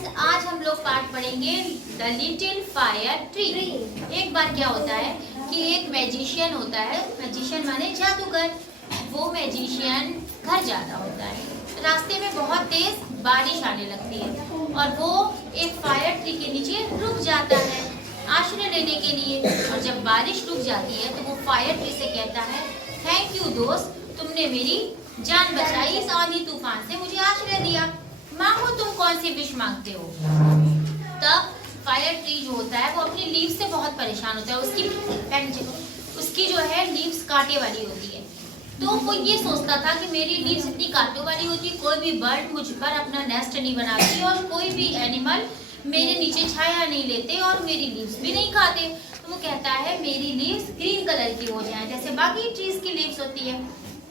Friends, आज हम लोग पाठ पढ़ेंगे द लिटिल फायर ट्री। एक बार क्या होता है कि एक मैजिशियन होता है, मैजिशियन माने जादूगर। वो मैजिशियन घर जाता होता है, रास्ते में बहुत तेज बारिश आने लगती है और वो एक फायर ट्री के नीचे रुक जाता है आश्रय लेने के लिए। और जब बारिश रुक जाती है तो वो फायर ट्री से कहता है, थैंक यू दोस्त, तुमने मेरी जान बचाई, इस आंधी तूफान से मुझे आश्रय दिया। मांगो तुम कौन सी विश मांगते हो। तब फायर ट्री जो होता है वो अपनी लीव्स से बहुत परेशान होता है। उसकी जो है लीव्स कांटे वाली होती है। तो वो ये सोचता था कि मेरी लीव्स इतनी कांटों वाली होती, कोई भी बर्ड मुझ पर अपना नेस्ट नहीं बनाती और कोई भी एनिमल मेरे नीचे छाया नहीं लेते और मेरी लीव्स भी नहीं खाते। तो वो कहता है मेरी लीव्स ग्रीन कलर की हो जाएं जैसे बाकी ट्रीज की लीव्स होती है।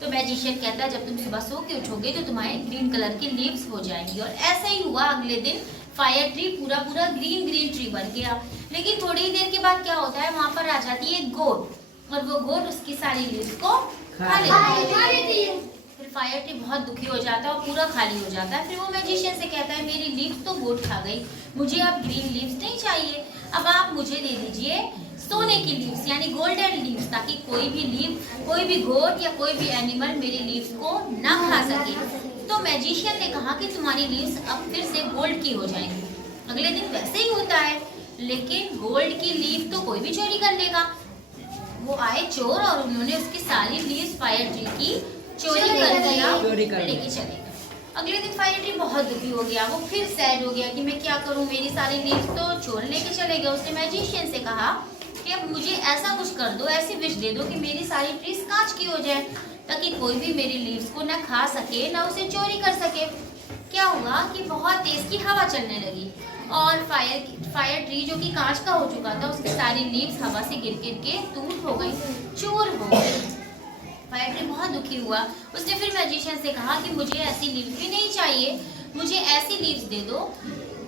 तो मैजिशियन कहता है जब तुम सुबह सो के उठोगे तो तुम्हारे ग्रीन कलर की लीव्स हो जाएंगी। और ऐसा ही हुआ, अगले दिन फायर ट्री पूरा ग्रीन ट्री बन गया। लेकिन थोड़ी ही देर के बाद क्या होता है, वहाँ पर आ जाती है एक गोट और वो गोट उसकी सारी लीव्स को खा लेती है। फिर फायर ट्री बहुत दुखी हो जाता है और पूरा खाली हो जाता है। फिर वो मैजिशियन से कहता है मेरी लीव्स तो गोट खा गई, मुझे अब ग्रीन लीव्स नहीं चाहिए, अब आप मुझे दे दीजिए सोने की लीव्स यानी गोल्डन लीव्स, ताकि कोई भी लीव, कोई भी गोट या कोई भी एनिमल मेरी लीव्स को ना खा सके। तो मैजिशियन ने कहा कि तुम्हारी लीव्स अब फिर से गोल्ड की हो जाएंगी। अगले दिन वैसे ही होता है, लेकिन गोल्ड की लीव तो कोई भी चोरी कर लेगा। वो आए चोर और उन्होंने उसकी सारी लीव्स फायर ट्री की चोरी कर दिया, लेके चले गए। अगले दिन फायर ट्री बहुत दुखी हो गया, वो फिर सैड हो गया कि मैं क्या करूं, मेरी सारी लीव्स तो चोर लेके चले गए। उसने मैजिशियन से कहा कि अब मुझे ऐसा कुछ कर दो, ऐसी विश दे दो कि मेरी सारी ट्रीज कांच की हो जाए, ताकि कोई भी मेरी लीव्स को ना खा सके ना उसे चोरी कर सके। क्या हुआ कि बहुत तेज की हवा चलने लगी और फायर ट्री जो कि कांच का हो चुका था, उसकी सारी लीव्स हवा से गिर के टूट हो गई, चूर हो गई। फायर ट्री बहुत दुखी हुआ। उसने फिर मैजिशियन से कहा कि मुझे ऐसी लीव्स भी नहीं चाहिए, मुझे ऐसी लीव्स दे दो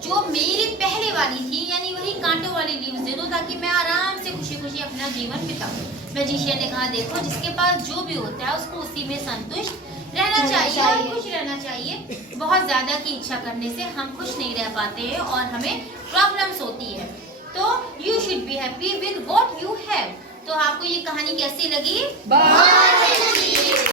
जो मेरी पहले वाली थी, यानी वही कांटों वाली लीव्स दे दो, ताकि मैं आराम से खुशी खुशी अपना जीवन बिताऊं। मैजिशियन ने कहा देखो, जिसके पास जो भी होता है उसको उसी में संतुष्ट रहना चाहिए और खुश रहना चाहिए। बहुत ज्यादा की इच्छा करने से हम खुश नहीं रह पाते हैं और हमें प्रॉब्लम्स होती है। तो you should be happy with what you have. तो आपको ये कहानी कैसी लगी? बहुत